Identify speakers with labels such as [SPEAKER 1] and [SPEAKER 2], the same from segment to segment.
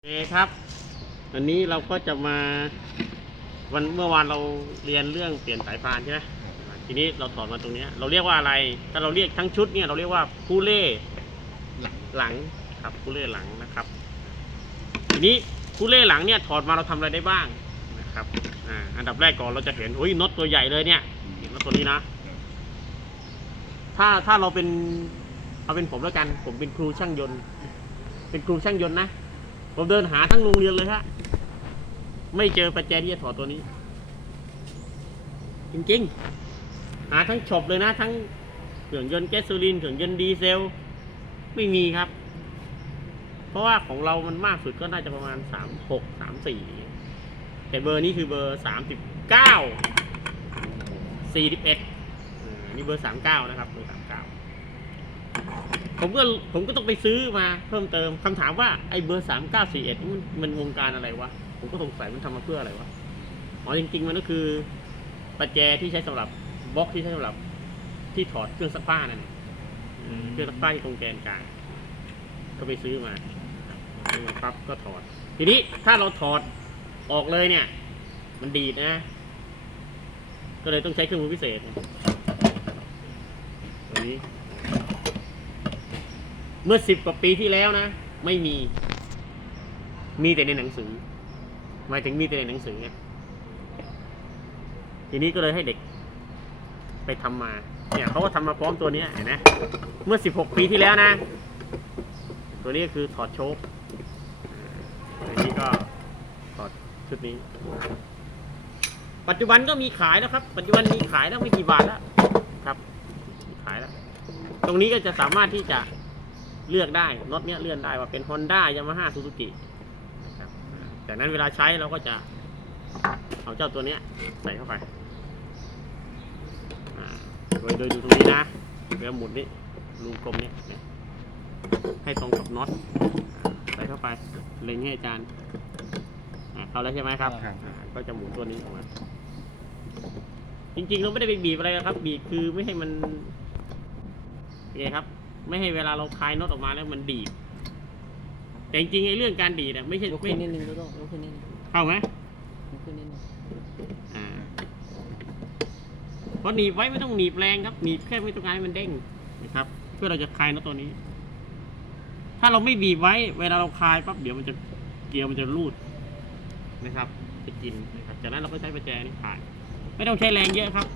[SPEAKER 1] โอเคครับวันนี้เราก็จะมาวันเมื่อวานเราเรียนเรื่องเปลี่ยนสายพานใช่ไหมทีนี้เราถอดมาตรงเนี้ยเราเรียกว่าอะไร ถ้าเราเรียกทั้งชุดเนี่ยเราเรียกว่าคูเล่หลังครับคูเล่หลังนะครับ ทีนี้คูเล่หลังเนี่ยถอดมาเราทำอะไรได้บ้างนะครับอ่าอันดับแรกก่อนเราจะเห็นโอ้ยน็อตตัวใหญ่เลยเนี่ยเห็นน็อตตัวนี้นะ ถ้าถ้าเราเป็นเอาเป็นผมแล้วกัน ผมเป็นครูช่างยนต์ เป็นครูช่างยนต์นะ ผมเดินหาทั้งโรงเรียนเลยฮะ ไม่เจอประแจที่จะถอดตัวนี้ จริงๆ หาทั้งช็อปเลยนะ ทั้งเครื่องยนต์แก๊สโซลินเครื่องยนต์ดีเซล ไม่มีครับ เพราะว่าของเรามันมากสุดก็น่าจะประมาณสามหกสามสี่แต่เบอร์นี้คือเบอร์สามสิบเก้าสี่สิบเอ็ดนี่เบอร์สามเก้านะครับเบอร์สามเก้า ผมก็ผมก็ต้องไปซื้อมาเพิ่มเติมคำถามว่าไอ้เบอร์สามเก้าสี่เอ็ดมันมันวงการอะไรวะ ผมก็สงสัยมันทำมาเพื่ออะไรวะอ๋อจริง ๆ มันก็คือประแจที่ใช้สำหรับบล็อกที่ใช้สำหรับที่ถอดเครื่องซักผ้านั่นอืมเครื่องซักผ้าที่ตรงแกนกลางก็ไปซื้อมาซื้อมาปั๊บก็ถอด ทีนี้ถ้าเราถอดออกเลยเนี่ย มันดีดนะ ก็เลยต้องใช้เครื่องมือพิเศษตัวนี้ เมื่อสิบกว่าปีที่แล้วนะ ไม่มี มีแต่ในหนังสือ หมายถึงมีแต่ในหนังสือไงทีนี้ก็เลยให้เด็ก ไปทำมา เนี่ยเขาก็ทำมาพร้อมตัวนี้เห็นไหมเมื่อสิบหกปีที่แล้วนะ ตัวนี้คือถอดโชคอันนี้ก็ถอดชุดนี้ ปัจจุบันก็มีขายแล้วครับ ปัจจุบันมีขายแล้วไม่กี่บาทแล้ว ครับ ขายแล้ว ตรงนี้ก็จะสามารถที่จะ เลือกได้น็อตเนี้ยเลื่อนได้ว่าเป็น Honda Yamaha Suzuki นะครับอ่าจากนั้นเวลาใช้เราก็จะเอาเจ้าตัวเนี้ยใส่เข้าไปอ่าโดยโดยดูตรงนี้นะเวลาหมุนนี่รูกลมเนี้ยเนี่ยให้ตรงกับน็อตอ่าใส่เข้าไปเล็งให้อาจารย์อ่าเข้าแล้วใช่ไหมครับ
[SPEAKER 2] ครับ
[SPEAKER 1] อ่าก็จะหมุนตัวนี้ออกมาจริงๆเราไม่ได้ไปบีบอะไรนะครับ บีบคือไม่ให้มันเป็นไงครับ ไม่ให้เวลาเราคลายน็อตออกมาแล้วมันดีด แต่จริงๆไอ้เรื่องการดีดอะไม่ใช่
[SPEAKER 3] ยก
[SPEAKER 1] ไม่
[SPEAKER 3] ขึ้นนิดนึงลูกยกขึ้นนิดนึง
[SPEAKER 1] เข้าไหม
[SPEAKER 3] ยกขึ้นนิดนึง
[SPEAKER 1] อ่าเพราะหนีบไว้ไม่ต้องหนีบแรงครับหนีบแค่ไม่ต้องการให้มันเด้งนะครับ เพื่อเราจะคลายน็อตตัวนี้ ถ้าเราไม่บีบไว้ เวลาเราคลายปั๊บเดี๋ยวมันจะเกลียวมันจะรูดนะครับ จะกินนะครับจากนั้นเราก็ใช้ประแจนี่คลาย ไม่ต้องใช้แรงเยอะครับ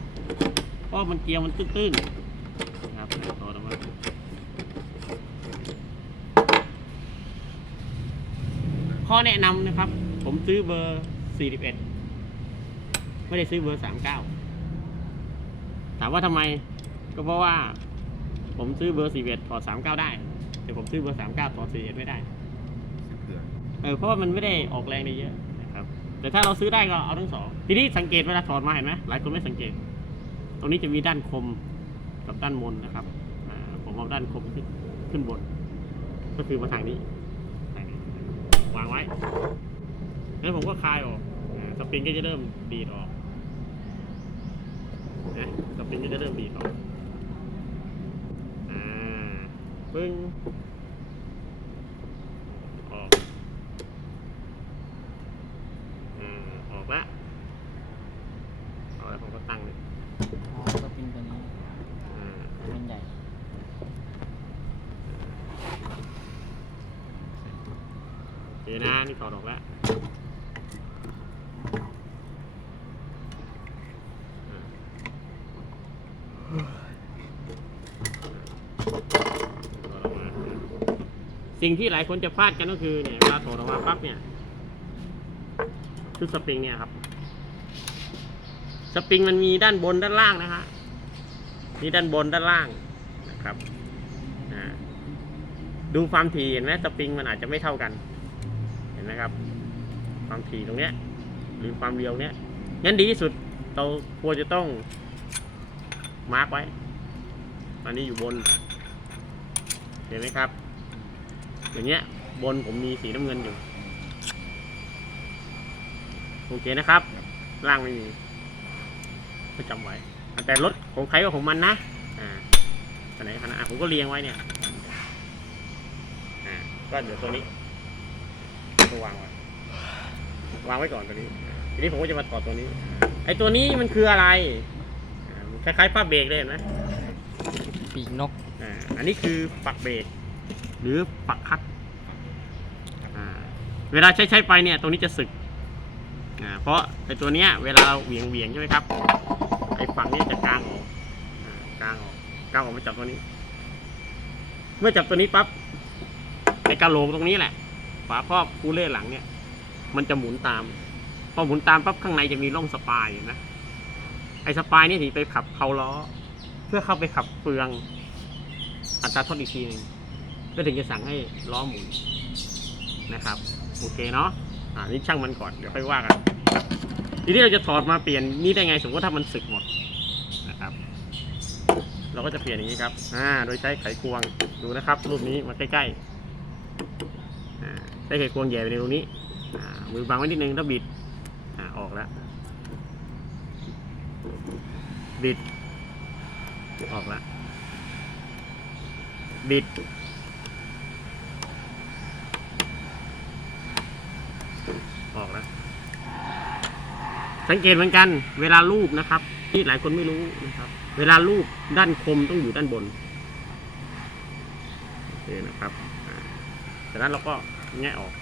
[SPEAKER 1] เพราะมันเกลียวมันตื้นๆนะครับต่อออกมา ข้อแนะนำนะครับ ผมซื้อเบอร์ 41 ไม่ได้ซื้อเบอร์ 39 ถามว่าทำไม ก็เพราะว่า ผมซื้อเบอร์ 41 ถอด 39 ได้ แต่ผมซื้อเบอร์ 39 ถอด 41 ไม่ได้
[SPEAKER 2] เผื่อ
[SPEAKER 1] เออเพราะว่ามันไม่ได้ออกแรงได้เยอะนะครับ แต่ถ้าเราซื้อได้ก็เอาทั้งสอง ทีนี้สังเกตเวลาถอดมาเห็นไหมหลายคนไม่สังเกต ตรงนี้จะมีด้านคมกับด้านมนนะครับอ่าผมเอาด้านคมขึ้นขึ้นบน ก็คือมาทางนี้ทางนี้ วางไว้แล้วผมก็คลายออกสปริงก็จะเริ่มดีดออกนะสปริงก็จะเริ่มดีดออกอ่าปึ้งออกอ่าออกละออกแล้วผมก็ตั้งเลย
[SPEAKER 3] อ๋อก็เป็นตัวนี้
[SPEAKER 1] อ่า
[SPEAKER 3] มันใหญ่
[SPEAKER 1] เดี๋ยนะนี่ถอดออกแล้วสิ่งที่หลายคนจะพลาดกันก็คือเนี่ยเวลาถอดออกมาปั๊บเนี่ยชุดสปริงเนี่ยครับ สปริงมันมีด้านบนด้านล่างนะฮะมีด้านบนด้านล่างนะครับดูความถี่เห็นไหมสปริงมันอาจจะไม่เท่ากัน นไหมครับ ความถี่ตรงเนี้ย หรือความเรียวเนี้ยงั้นดีที่สุดเราควรจะต้องมาร์กไว้ อันนี้อยู่บน เห็นไหมครับ อย่างเงี้ยบนผมมีสีน้ำเงินอยู่ โอเคนะครับ ล่างไม่มีก็จำไว้ แต่รถของใครก็ของมันนะ อ่าอันไหนขนาดผมก็เรียงไว้เนี่ย อ่า ก็เดี๋ยวตัวนี้ ตัววางไว้วางไว้ก่อนตัวนี้ ทีนี้ผมก็จะมาถอดตัวนี้ ไอ้ตัวนี้มันคืออะไรอ่ามันคล้ายๆผ้าเบรกเลยเห็นไหม
[SPEAKER 3] ปีกนก
[SPEAKER 1] อ่าอันนี้คือปักเบรกหรือปักคัดอ่าเวลาใช้ใช้ไปเนี่ยตรงนี้จะสึกอ่าเพราะไอ้ตัวเนี้ยเวลาเราเหวียงเหวียงใช่ไหมครับ ไอ้ฝั่งนี้จะกางออกอ่ากางออกกางออกมาจับตัวนี้ เมื่อจับตัวนี้ปั๊บไอ้กระโหลกตรงนี้แหละ ฝาครอบคูเล่หลังเนี่ย มันจะหมุนตาม พอหมุนตามปั๊บข้างในจะมีร่องสปายนไหมไอ้สปายนี่ถึงไปขับเขาล้อ เพื่อเข้าไปขับเฟือง อัตราทดอีกทีหนึงก็ถึงจะสั่งให้ล้อหมุนนะครับโอเคเนาะอ่านี่ช่างมันก่อนเดี๋ยวค่อยว่ากันทีนี้เราจะถอดมาเปลี่ยนนี่ได้ไงสมมติว่าถ้ามันสึกหมดนะครับ เราก็จะเปลี่ยนอย่างนี้ครับอ่าโดยใช้ไขควงดูนะครับ รูปนี้มาใกล้ๆ ใช้ไขควงแย่ไปในตรงนี้มือบังไว้นิดนึงแล้วบิดออกแล้วบิด ออกแล้วบิด ออกแล้วสังเกตเหมือนกัน เวลารูปนะครับ ที่หลายคนไม่รู้นะครับ เวลารูปด้านคมต้องอยู่ด้านบนโอเคนะครับอ่าจากนั้นเราก็ แงะออก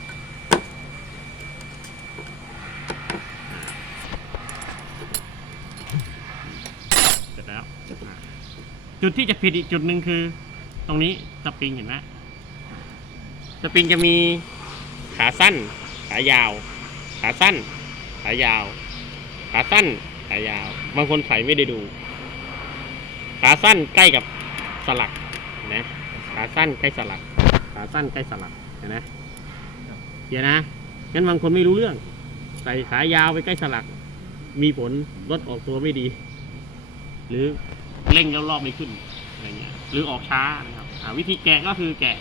[SPEAKER 1] เสร็จแล้วจุดที่จะผิดอีกจุดหนึ่งคือ ตรงนี้สปริงเห็นไหมสปริงจะมีขาสั้น ขายาว ขาสั้น ขายาว ขาสั้น ขายาว บางคนใส่ไม่ได้ดู ขาสั้นใกล้กับสลักเห็นไหมขาสั้นใกล้สลัก ขาสั้นใกล้สลักเห็นไหม เดี๋ยวนะ งั้นบางคนไม่รู้เรื่อง ใส่ขายาวไปใกล้สลัก มีผลรถออกตัวไม่ดี หรือเร่งแล้วรอบไม่ขึ้นอะไรเงี้ย หรือออกช้านะครับวิธีแกะก็คือแกะ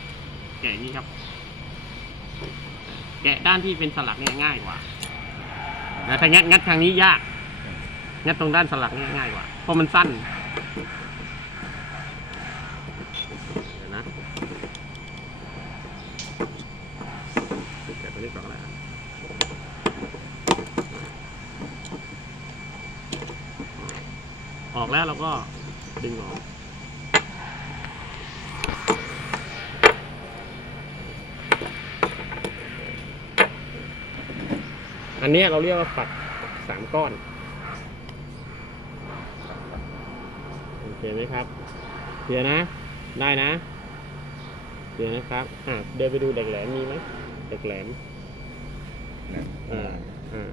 [SPEAKER 1] แกะอย่างนี้ครับ แกะด้านที่เป็นสลักเนี่ยง่ายกว่าแต่ถ้างัดงัดทางนี้ยากงัดตรงด้านสลักเนี่ยง่ายกว่า เพราะมันสั้น เดี๋ยวนะแกะตัวนี้ก่อนก็ได้ครับออ กแล้วเราก็ดึงออกอันเนี้ยเราเรียกว่าฝักสามก้อน โอเคไหมครับเดี๋ยวนะ ได้นะเดี๋ยวนะครับ อ่าเดินไปดูเหล็กแหลมมีไหมเหล็กแหลมอ่าอ่า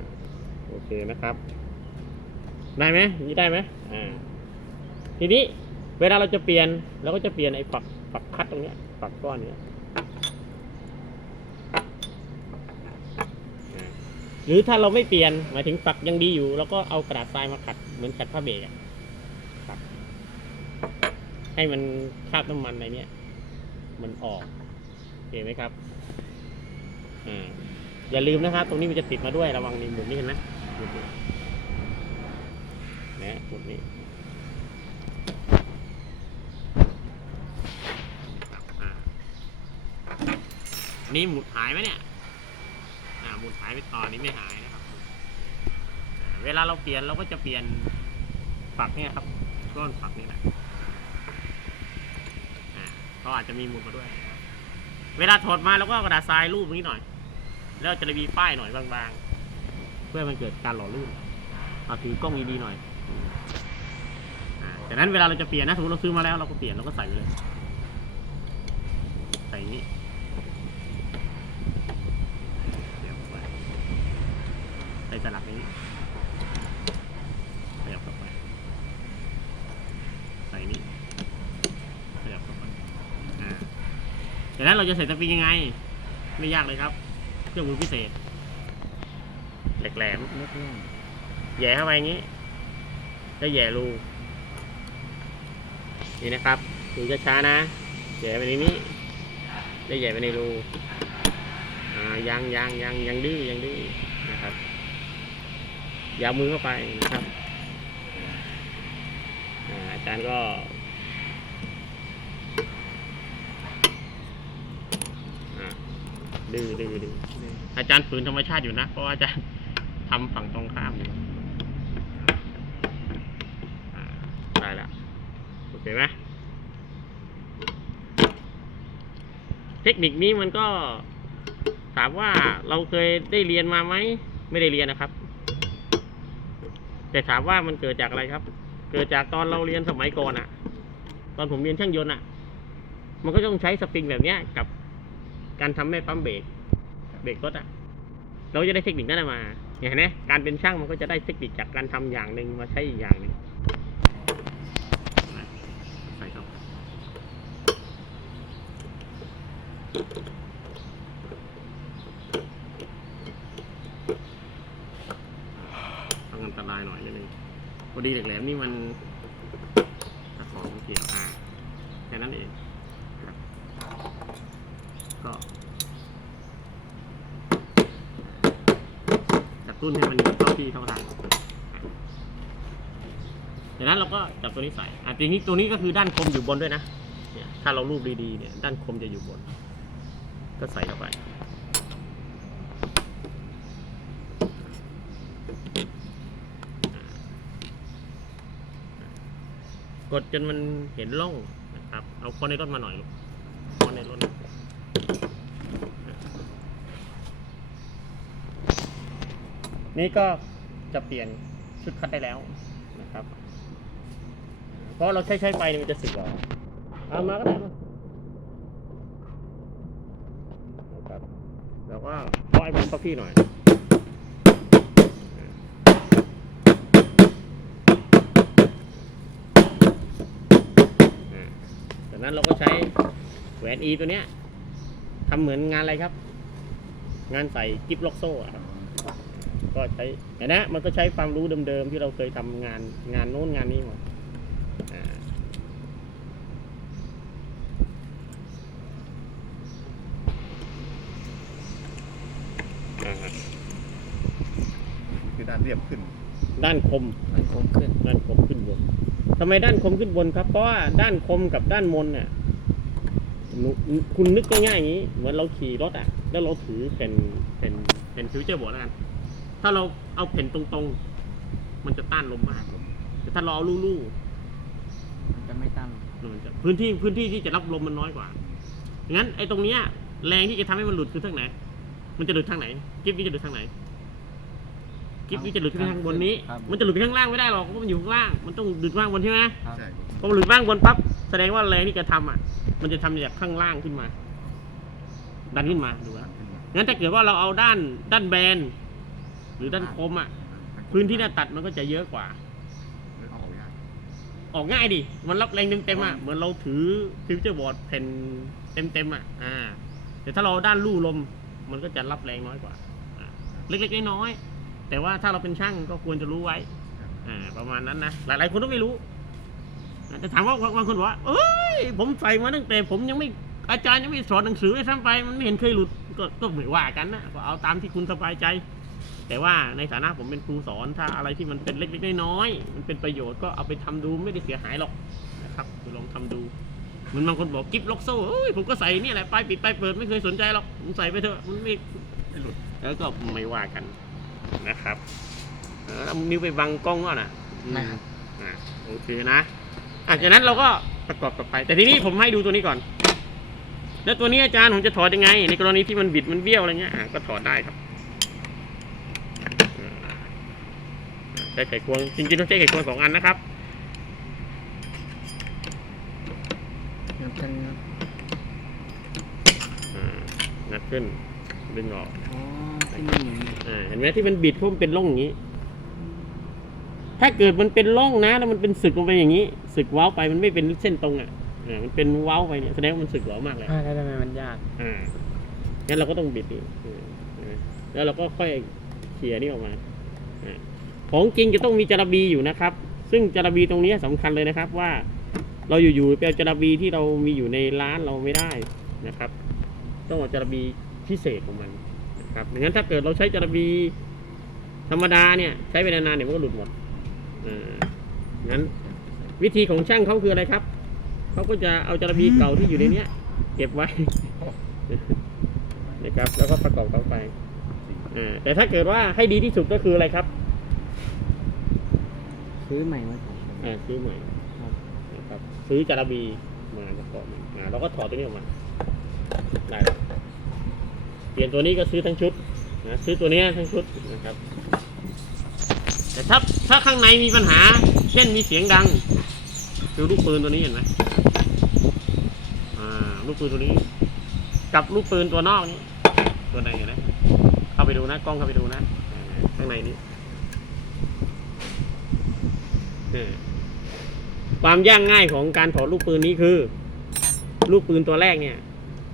[SPEAKER 1] โอเคนะครับ ได้ไหมนี่ได้ไหมอ่า ทีนี้เวลาเราจะเปลี่ยนเราก็จะเปลี่ยนไอ้ฝักฝักคัดตรงเนี้ยฝักก้อนเนี้ยหรือถ้าเราไม่เปลี่ยนหมายถึงฝักยังดีอยู่เราก็เอากระดาษทรายมาขัดเหมือนขัดผ้าเบรกอะให้มันคาบน้ำมันในเนี้ยมันออกเห็นไหมครับออย่าลืมนะครับ ตรงนี้มันจะติดมาด้วยระวังนี่หมุนนี่เห็นไหมหมุนนี่นะหมุนนี่อ่าอั นนี่หมุนหายไหมเนี่ย อ่าหมุนหายไปตอนนี้ไม่หายนะครับ เวลาเราเปลี่ยนเราก็จะเปลี่ยนฝักเนี่ยครับก้อนฝักนี่แหละเขาอาจจะมีหมุนมาด้วย เวลาถอดมาเราก็กระดาษทรายรูปนี้หน่อย แล้วจะมีป้ายหน่อยบางๆ เพื่อมันเกิดการหล่อลื่นเอาถือกล้องดีๆหน่อยอ่าจากนั้นเวลาเราจะเปลี่ยนนะสมมติเราซื้อมาแล้วเราก็เปลี่ยนเราก็ใส่เลยใส่นี้ เดี๋ยวไป ใส่สลักนี้ขยับเข้าไป ใส่นี้ขยับเข้าไปอ่าจากนั้นเราจะใส่สปริงยังไง ไม่ยากเลยครับ เครื่องมือพิเศษเหล็กแหลม
[SPEAKER 3] เล็กน้อย
[SPEAKER 1] แหย่เข้าไปอย่างนี้ แล้วแหย่รู นี่นะครับดูช้าๆนะแหย่ไปในนี้ แล้วแหย่ไปในรู อ่า ยังยังยังยังดื้อยังดื้อนะครับอ ยาเอามือเข้าไปนะครับอาจารย์ก็ ดื้อดื้อดื้ออาจารย์ฝืนธรรมชาติอยู่นะ เพราะอาจารย์ทำฝั่งตรงข้ามอยู่ได้ล้วโอเคไหมเทคนิคนี้มันก็ถามว่าเราเคยได้เรียนมาไหม ไม่ได้เรียนนะครับ แต่ถามว่ามันเกิดจากอะไรครับ เกิดจากตอนเราเรียนสมัยก่อนอะตอนผมเรียนช่างยนต์อะมันก็ต้องใช้สปริงแบบเนี้ยกับ การทำแม่ปั๊มเบรกเบรกรถอะเราจะได้เทคนิคนั้นมาเห็นไหมการเป็นช่างมันก็จะได้เทคนิคจากการทำอย่างหนึ่งมาใช้อีกอย่างหนึ่งใส่เข้าไปต้องอันตรายหน่อยนิดนึงพ อดีเหล็กแหลมนี่มันตะของเกี่ยวอ่าแค่นั้นเองครับก็จับตุ้นให้มันเข้าที่เข้าทางจากนั้นเราก็จับตัวนี้ใส่อะทีนี้ตัวนี้ก็คือด้านคมอยู่บนด้วยนะ เนี่ย ถ้าเรารูปดีๆเนี่ย ด้านคมจะอยู่บน ก็ใส่เข้าไป กดจนมันเห็นร่องนะครับ เอาคนในรถมาหน่อยลูกคนในรถนี่ก็จะเปลี่ยนชุดคัดได้แล้วนะครับ เพราะเราใช้ใช้ไปมันจะสึกออกเอามาก็ได้มานะครับแล้วก็ปล่อยมันเข้าพี่หน่อย อ่าจาก นั้นเราก็ใช้แหวน E ตัวเนี้ยทำเหมือนงานอะไรครับ งานใส่กิฟล็อกโซ่อะครับก็ใช้เห็นนะมันก็ใช้ความรู้เดิมๆที่เราเคยทำงานงานโน้นงานนี้มาอ่าอ่าฮะ
[SPEAKER 2] คือด้านเรียบขึ้น
[SPEAKER 1] ด้านคม ไมด้านคมขึ้นบนครับ เพราะว่าด้านคมกับด้านมนเนี่ยหนูคุณนึกง่ายๆอย่างนี้ เหมือนเราขี่รถอะ แล้วเราถือเป็นเป็นเป็นฟิวเจอร์บอร์ดแล้วกัน ถ้าเราเอาแผ่นตรงๆ มันจะต้านลมมาก แต่ถ้าเราเอาลู่
[SPEAKER 3] มันจะไม่ตั้ง
[SPEAKER 1] ๆมันจะพื้นที่พื้นที่ที่จะรับลมมันน้อยกว่างั้นไอ้ตรงเนี้ยแรงที่จะทำให้มันหลุดคือทางไหน มันจะหลุดทางไหนกิ๊บนี้จะหลุดทางไหน กิ๊บนี้จะหลุดที่ทางบนนี้
[SPEAKER 3] ครับ
[SPEAKER 1] มันจะหลุดไปข้างล่างไม่ได้หรอกเพราะมันอยู่ข้างล่าง มันต้องหลุดข้างบนใช่ไหม
[SPEAKER 3] ครับ
[SPEAKER 2] ใช่
[SPEAKER 1] พอมันหลุดบ้างบนปั๊บแสดงว่าแรงที่แกทำอะ มันจะทำจากข้างล่างขึ้นมา ดันขึ้นมาดูนะงั้นถ้าเกิดว่าเราเอาด้านด้านแบน หรือด้านคมอะ พื้นที่หน้าตัดมันก็จะเยอะกว่า
[SPEAKER 2] เอาออกยาก
[SPEAKER 1] ออกง่ายดิ มันรับแรงเต็มๆอะ เหมือนเราถือฟิวเจอร์บอร์ดแผ่นเต็มๆอะ อ่า แต่ถ้าเราด้านลู่ลม มันก็จะรับแรงน้อยกว่าอ่าเล็กๆน้อยๆ แต่ว่าถ้าเราเป็นช่างก็ควรจะรู้ไว้อ่าประมาณนั้นนะ หลายๆ คนต้องไม่รู้แต่ถามว่าบางคนบอกว่า เอ้ย ผมใส่มาตั้งแต่ผมยังไม่อาจารย์ยังไม่สอนหนังสือเลยซ้ำไปมันไม่เห็นเคยหลุดก็ก็ไม่ว่ากันนะก็เอาตามที่คุณสบายใจ แต่ว่าในฐานะผมเป็นครูสอนถ้าอะไรที่มันเป็นเล็กๆน้อยๆมันเป็นประโยชน์ก็เอาไปทำดูไม่ได้เสียหายหรอกนะครับคุณลองทำดูเหมันบางคนบอกกิฟล็อกโซ่เอ้ยผมก็ใส่เนี่ยแหละปลายปิดปลายเปิดไม่เคยสนใจหรอกผมใส่ไปเถอะมันไม่
[SPEAKER 2] ไม่หลุด
[SPEAKER 1] แล้วก็ไม่ว่ากัน นะครับเออเอานิ้วไปบังกล้องก่อนนะอืม
[SPEAKER 3] นะครับ
[SPEAKER 1] อะโอเคนะอะจากนั้นเราก็ประกอบต่อไป แต่ทีนี้ผมให้ดูตัวนี้ก่อน แล้วตัวนี้อาจารย์ผมจะถอดยังไง ในกรณีที่มันบิดมันเบี้ยวอะไรเงี้ยอะก็ถอดได้ครับอ่าใช้ไขควงจริงๆต้องใช้ไขควงสองอันนะครับ
[SPEAKER 3] มันเป็น
[SPEAKER 1] อ่างัดขึ้นดึงออก
[SPEAKER 3] อ๋อที่มันอย่างนี้
[SPEAKER 1] อ่าเห็นไหมที่มันบิดเพราะมันเป็นร่องอย่างนี้ ถ้าเกิดมันเป็นร่องนะ แล้วมันเป็นสึกลงไปอย่างนี้ สึกเว้าไปมันไม่เป็นเส้นตรงอะอ่ามันเป็นเว้าไปเนี่ยแสดงว่ามันสึกเว้ามากเลย
[SPEAKER 3] อ่าแล้วทำไมมันยาก
[SPEAKER 1] อ่างั้นเราก็ต้องบิดนี่อืมอ่าแล้วเราก็ค่อยเขี่ยนี่ออกมาอ่าของจริงจะต้องมีจาระบีอยู่นะครับ ซึ่งจาระบีตรงนี้สำคัญเลยนะครับว่า เราอยู่ๆไปเอาจาระบีที่เรามีอยู่ในร้านเราไม่ได้นะครับ ต้องเอาจาระบีพิเศษของมันนะ ครับไม่งั้นถ้าเกิดเราใช้จาระบีธรรมดาเนี่ยใช้ไปนานๆเนี่ยมันก็หลุดหมดอ่างั้นวิธีของช่างเขาคืออะไรครับ เขาก็จะเอาจาระบีเก่าที่อยู่ในเนี้ย เก็บไว้นะครับแล้วก็ประกอบเข้าไปแต่ถ้าเกิดว่าให้ดีที่สุดก็คืออะไรครับ
[SPEAKER 3] ซื้อใหม่มา
[SPEAKER 1] อ่าซื้อใหม่
[SPEAKER 3] ครับ
[SPEAKER 1] นะครับ ซื้อจาระบีมาประกอบมาอ่าเราก็ถอดตัวนี้ออกมาได้แเปลี่ยนตัวนี้ก็ซื้อทั้งชุดนะซื้อตัวนี้ทั้งชุดนะครับ แต่ถ้าถ้าข้างในมีปัญหา เช่นมีเสียงดังดูลูกปืนตัวนี้เห็นไหมอ่าลูกปืนตัวนี้ กับลูกปืนตัวนอกนี้ ตัวไหนเห็นไหมเข้าไปดูนะกล้องเข้าไปดูนะข้างในนี้ความยากง่ายของการถอดลูกปืนนี้คือ ลูกปืนตัวแรกเนี่ย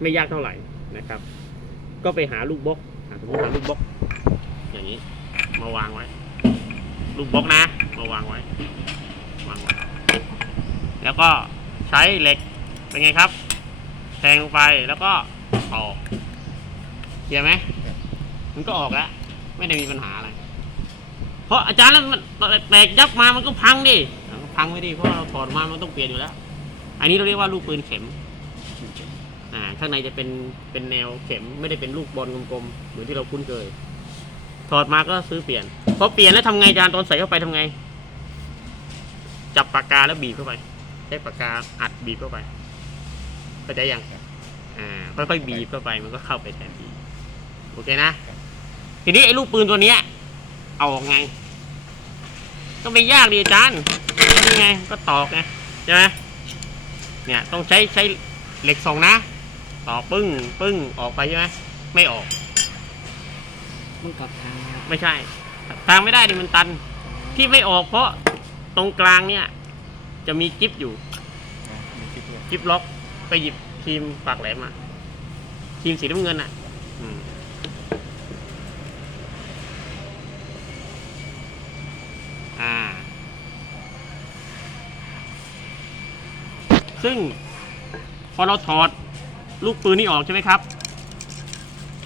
[SPEAKER 1] ไม่ยากเท่าไหร่นะครับ ก็ไปหาลูกบล็อกสมมติหาลูกบล็อก อย่างนี้ มาวางไว้ ลูกบล็อกนะ มาวางไว้ วางไว้ แล้วก็ใช้เหล็ก เป็นไงครับ แทงลงไป แล้วก็ตอกเห็นไหม มันก็ออกแล้ว ไม่ได้มีปัญหาอะไร เพราะอาจารย์แล้วมันแตกยับมา มันก็พังดิ พังไม่ดี เพราะเราถอดมา มันต้องเปลี่ยนอยู่แล้ว อันนี้เราเรียกว่าลูกปืนเข็ม อ่าข้างในจะเป็นเป็นแนวเข็มไม่ได้เป็นลูกบอลกลมๆเหมือนที่เราคุ้นเคย ถอดมาก็ซื้อเปลี่ยนพอเปลี่ยนแล้วทำไงอาจารย์ตอนใส่เข้าไปทำไง จับปากกาแล้วบีบเข้าไปใช้ปากกาอัดบีบเข้าไปเข้าใจยังอ่าค่อยๆบีบเข้าไปมันก็เข้าไปแทนที่โอเคนะ ทีนี้ไอ้ลูกปืนตัวเนี้ย เอาออกไง ก็ไม่ยากดีอาจารย์นี่ไง ก็ตอกไงใช่ไหมเนี่ยต้องใช้ใช้เหล็กส่องนะ ตอกปึ้งปึ้งออกไปใช่ไหมไม่ออก
[SPEAKER 3] มันกลับทางครับ
[SPEAKER 1] ไม่ใช่ทางไม่ได้ดิมันตัน ที่ไม่ออกเพราะตรงกลางเนี่ย จะมีจิ๊บอยู่
[SPEAKER 2] นะมีคลิปด้วย
[SPEAKER 1] จิ๊บล็อกไปหยิบครีมปากแหลมมาครีมสีน้ำเงินอะ อืมอ่า ซึ่งพอเราถอด ลูกปืนนี่ออกใช่ไหมครับ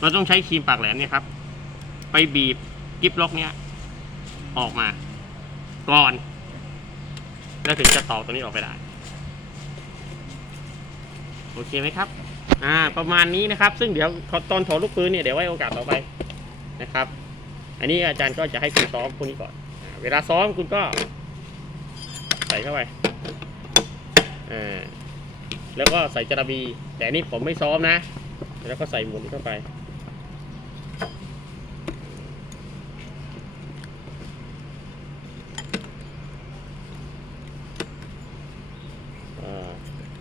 [SPEAKER 1] เราต้องใช้ครีมปากแหลมเนี่ยครับ ไปบีบกิฟล็อกเนี้ยออกมา ก่อน แล้วถึงจะตอกตัวนี้ออกไปได้ โอเคไหมครับ อ่า ประมาณนี้นะครับ ซึ่งเดี๋ยวตอนถอดลูกปืนเนี่ยเดี๋ยวไว้โอกาสต่อไปนะครับ อันนี้อาจารย์ก็จะให้คุณซ้อมพวกนี้ก่อน เวลาซ้อมคุณก็ ใส่เข้าไปอ่า แล้วก็ใส่จระบี แต่อันนี้ผมไม่ซ้อมนะ แล้วก็ใส่หมุนเข้าไป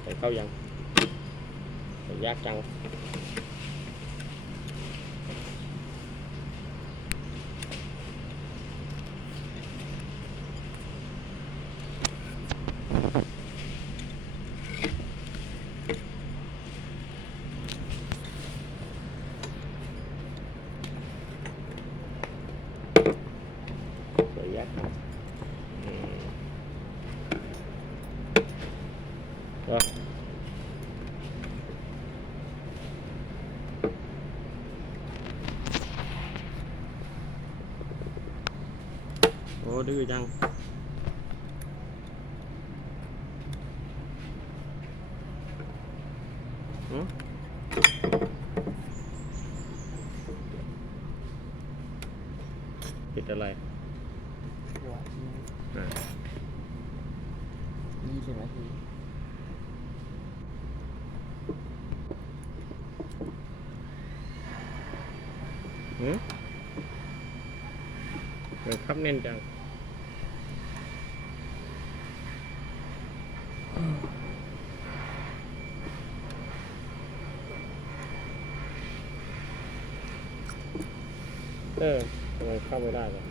[SPEAKER 1] ใส่เข้ายังใส่ยากจัง ใส่ยากจัง อืมก็โอ้ดื้อจัง หือผิดอะไร
[SPEAKER 3] หัว
[SPEAKER 2] อ่า
[SPEAKER 3] ยี่สิบนาที
[SPEAKER 1] หือนครับแน่นจังเออทำไมเข้าไม่ได้เลย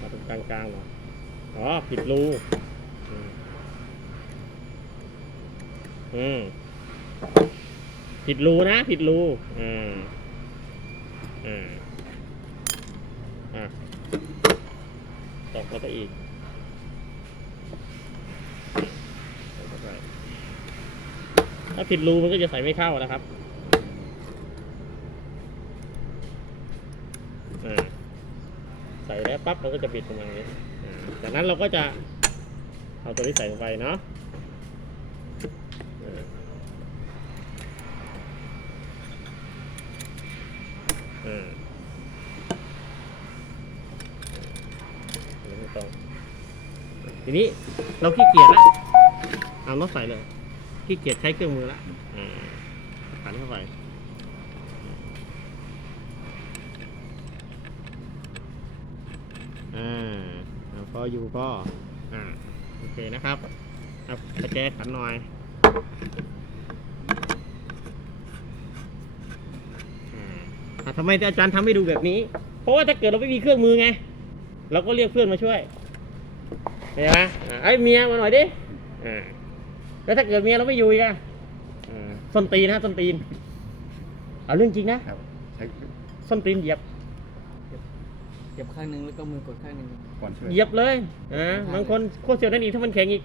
[SPEAKER 1] มาตรงกลางๆหน่อยอ๋อ ผิดรู อืมอืม ผิดรูนะ ผิดรูอ่าอ่าอะตกแล้วก็อีกตกเข้าไปถ้าผิดรูมันก็จะใส่ไม่เข้านะครับอ่าใส่แล้วปั๊บมันก็จะปิดตรงนี้อ่าจากนั้นเราก็จะเอาตัวนี้ใส่ลงไปเนาะอ่า ที นี้ เราขี้เกียจละเอาน็อตใส่เลยขี้เกียจใช้เครื่องมือละอ่าขันเข้าไปอ่าพออยู่ก็อ่าโอเคนะครับเอาตะแกรงขันหน่อยอ่าทำไมอาจารย์ทำให้ดูแบบนี้ เพราะว่าถ้าเกิดเราไม่มีเครื่องมือไง เราก็เรียกเพื่อนมาช่วย เห็นไหมอ่าไอ้ยเมียมาหน่อยดิอ่าแล้วถ้าเกิดเมียเราไม่อยู่อีกอะอ่าส้นตีนนะส้นตีน เอาเรื่องจริงนะครับ
[SPEAKER 2] ใช้
[SPEAKER 1] ส้นตีนเหยียบ
[SPEAKER 3] เหยียบข้างหนึงแล้วก็มือกดข้างหนึง
[SPEAKER 2] ก่อนช่วย
[SPEAKER 1] เหยียบเลยอ่าบางคนโคตรเสียวนั่นอีกถ้ามันแข็งอีก